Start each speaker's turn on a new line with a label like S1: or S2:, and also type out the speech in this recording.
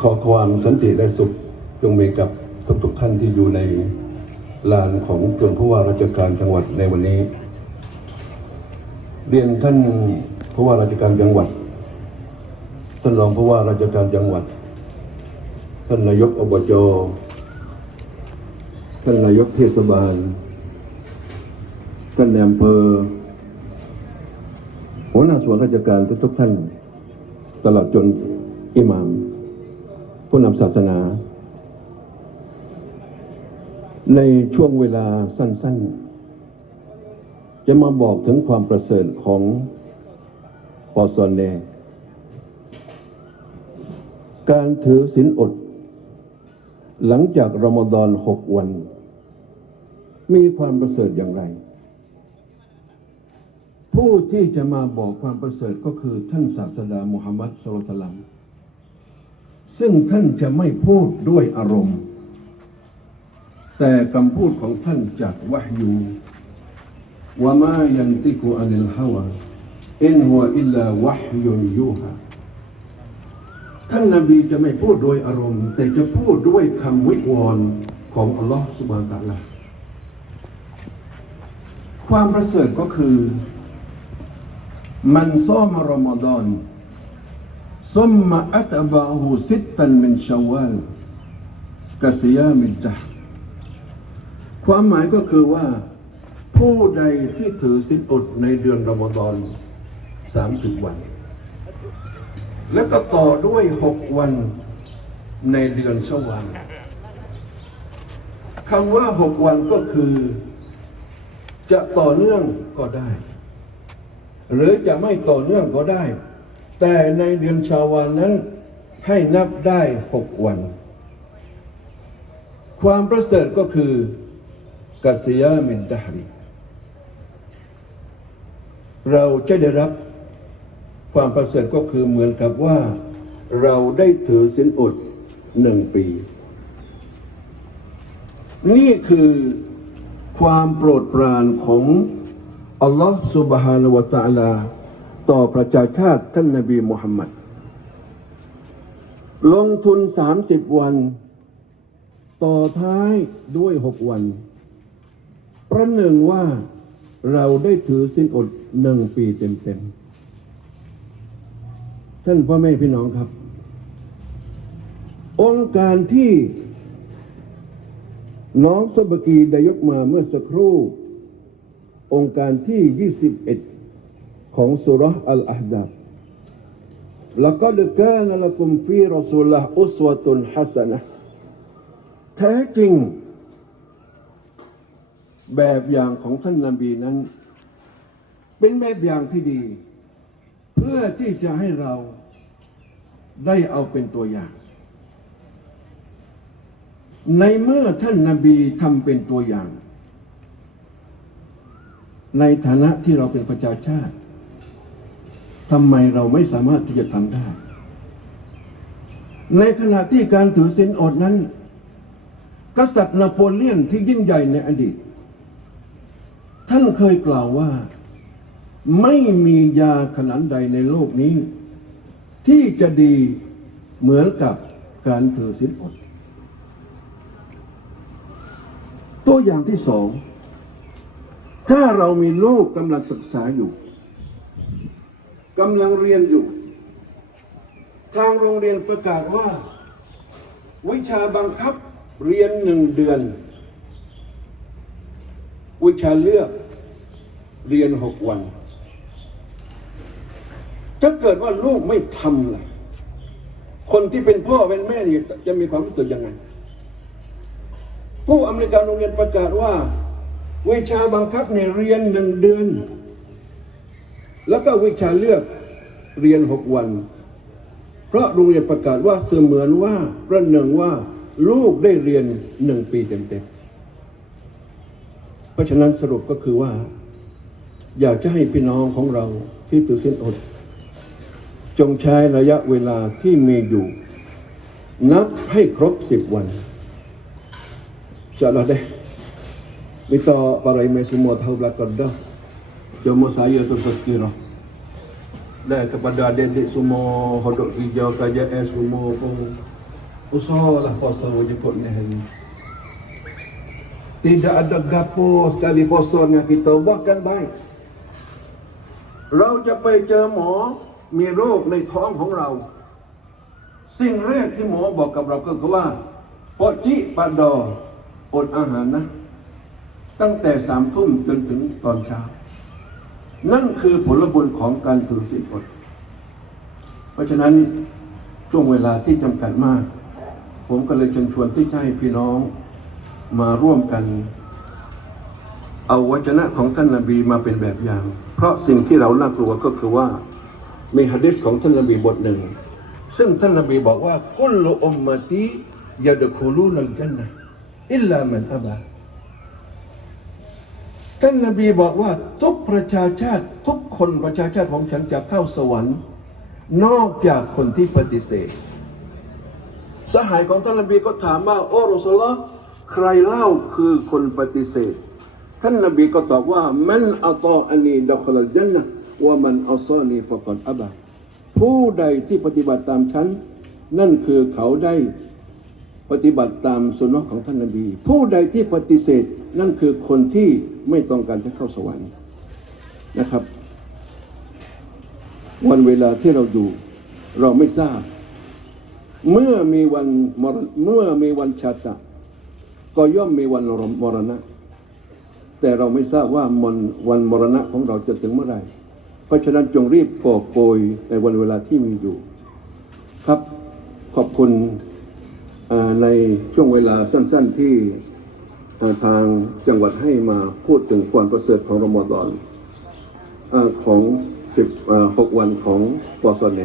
S1: ขอความสันติและสุขจงมีกับทุกๆท่านที่อยู่ในลานของกรมผู้ว่าราชการจังหวัดในวันนี้ เรียนท่านผู้ว่าราชการจังหวัด ท่านรองผู้ว่าราชการจังหวัด ท่านนายกอบจ ท่านนายกเทศบาล ท่านนายอำเภอหัวหน้าส่วนราชการทุกๆท่าน ตลอดจนอิหมาม ผู้นำศาสนา ในช่วงเวลาสั้น ๆ จะมาบอกถึงความประเสริฐของปอสอนเนการถือศีลอด หลังจากรอมฎอนหกวัน มีความประเสริฐอย่างไร ผู้ที่จะมาบอกความประเสริฐก็คือท่านศาสดามุฮัมมัดสุลตัลลัม ซึ่งท่านจะไม่พูดด้วยอารมณ์ แต่คำพูดของท่านจากวะฮยูวะมายันติกุอันิลฮาวาอินหัวอิลลาวะฮยุนยูฮาท่านนบีจะไม่พูดโดยอารมณ์ แต่จะพูดด้วยคำวิงวอนของอัลลอฮฺสุบานตะลาความประเสริฐก็คือ มันซ้อมรอมฎอน ซุมมาอัตบะฮูสิตตันมินชาวาลกะซิยามินจ์ความหมายก็คือว่า ผู้ใดที่ถือสินอดในเดือนรอมฎอนสามสิบวัน แล้วก็ต่อด้วยหกวันในเดือนชวาลคำว่าหกวันก็คือ จะต่อเนื่องก็ได้ หรือจะไม่ต่อเนื่องก็ได้ แต่ในเดือนชาววันนั้นให้นับได้หกวัน ความประเสริฐก็คือกัสยามินตฮรีเราจะได้รับความประเสริฐก็คือเหมือนกับว่า เราได้ถือสินอดหนึ่งปี นี่คือความโปรดปรานของอัลลอฮฺสุบฮานาวะตะลา ต่อประชาชาติท่านนบีมุฮัมมัด ลงทุน 30 วัน ต่อท้ายด้วย 6 วัน ประหนึ่งว่าเราได้ถือสิ้นอดหนึ่งปีเต็มๆ ท่านพ่อแม่พี่น้องครับ องค์การที่น้องสบกีได้ยกมาเมื่อสักครู่ องค์การที่ 21 ของสุรษอัลอาดับแล้วก็ดึกานละกุมฟีรอสูลละอุสวะตุนฮัสนะแท้จริง แบบอย่างของท่านนบีนั้น เป็นแบบอย่างที่ดี เพื่อที่จะให้เราได้เอาเป็นตัวอย่าง ในเมื่อท่านนาบีทำเป็นตัวอย่าง ในฐานะที่เราเป็นประชาชาติ ทำไมเราไม่สามารถที่จะทำได้ ในขณะที่การถือศีลอดนั้น กษัตริย์นโปเลียนที่ยิ่งใหญ่ในอดีต ท่านเคยกล่าวว่า ไม่มียาขนาดใดในโลกนี้ ที่จะดีเหมือนกับการถือศีลอด ตัวอย่างที่สอง ถ้าเรามีลูกกำลังศึกษาอยู่ กำลังเรียนอยู่ ทางโรงเรียนประกาศว่า วิชาบังคับเรียนหนึ่งเดือน วิชาเลือกเรียนหกวัน ถ้าเกิดว่าลูกไม่ทำล่ะ คนที่เป็นพ่อเป็นแม่เนี่ยจะมีความรู้สึกยังไง ผู้อำนวยการโรงเรียนประกาศว่า วิชาบังคับเนี่ยเรียนหนึ่งเดือน แล้วก็วิชาเลือกเรียนหกวัน เพราะโรงเรียนประกาศว่าเสมือนว่าประหนึ่งว่าลูกได้เรียนหนึ่งปีเต็มๆ เพราะฉะนั้นสรุปก็คือว่า อยากจะให้พี่น้องของเราที่ถือศีลอด จงใช้ระยะเวลาที่มีอยู่ นับให้ครบสิบวัน InsyaAllah deh. Minta para imam semua tahu belakang dah. Cuma saya tu tazkirah. Dan kepada adik-adik semua, hodok hijau, KJS semua pun Usahlah puasa jemput ni hari. Tidak ada gapo sekali puasa dengan kita, bahkan baik. เราจะไปเจอหมอมีโรคในท้องของเรา สิ่งแรกที่หมอบอกกับเราก็คือว่าปอจิปะดออดอาหารนะ ตั้งแต่สามทุ่มจนถึงตอนเช้า นั่นคือผลบุญของการถือศีลอดเพราะฉะนั้นช่วงเวลาที่จำกัดมาก ผมก็เลยเชิญชวนที่จะให้พี่น้องมาร่วมกัน เอาวจนะของท่านนบีมาเป็นแบบอย่าง เพราะสิ่งที่เราน่ากลัวก็คือว่ามีฮะดิษของท่านนบีบทหนึ่ง ซึ่งท่านนบีบอกว่ากุลอุมมะตียาดคูลูนัลจันนะอิลลามันอบา ท่านนบีบอกว่าทุกประชาชาติทุกคนประชาชาติของฉันจะเข้าสวรรค์ นอกจากคนที่ปฏิเสธ สหายของท่านนบีก็ถามว่าโอ้รอสลลอใครเล่าคือคนปฏิเสธ ท่านนบีก็ตอบว่ามันอัตออันีดัคลจันนะว่ามันอัซอนีฟะกอนอับะผู้ใดที่ปฏิบัติตามฉัน นั่นคือเขาได้ปฏิบัติตามสุนนะของท่านนบี ผู้ใดที่ปฏิเสธ นั่นคือคนที่ไม่ต้องการจะเข้าสวรรค์นะครับ วันเวลาที่เราอยู่เราไม่ทราบ เมื่อมีวันมรเมื่อมีวันชาตะ ก็ย่อมมีวันมรณะ แต่เราไม่ทราบว่ามันวันมรณะของเราจะถึงเมื่อไหร่ เพราะฉะนั้นจงรีบกอบโกยในวันเวลาที่มีอยู่ ครับขอบคุณในช่วงเวลาสั้น ๆที่ ทางจังหวัดให้มาพูดถึงความประเสริฐของรอมฎอนอของ 16 วันของปสเน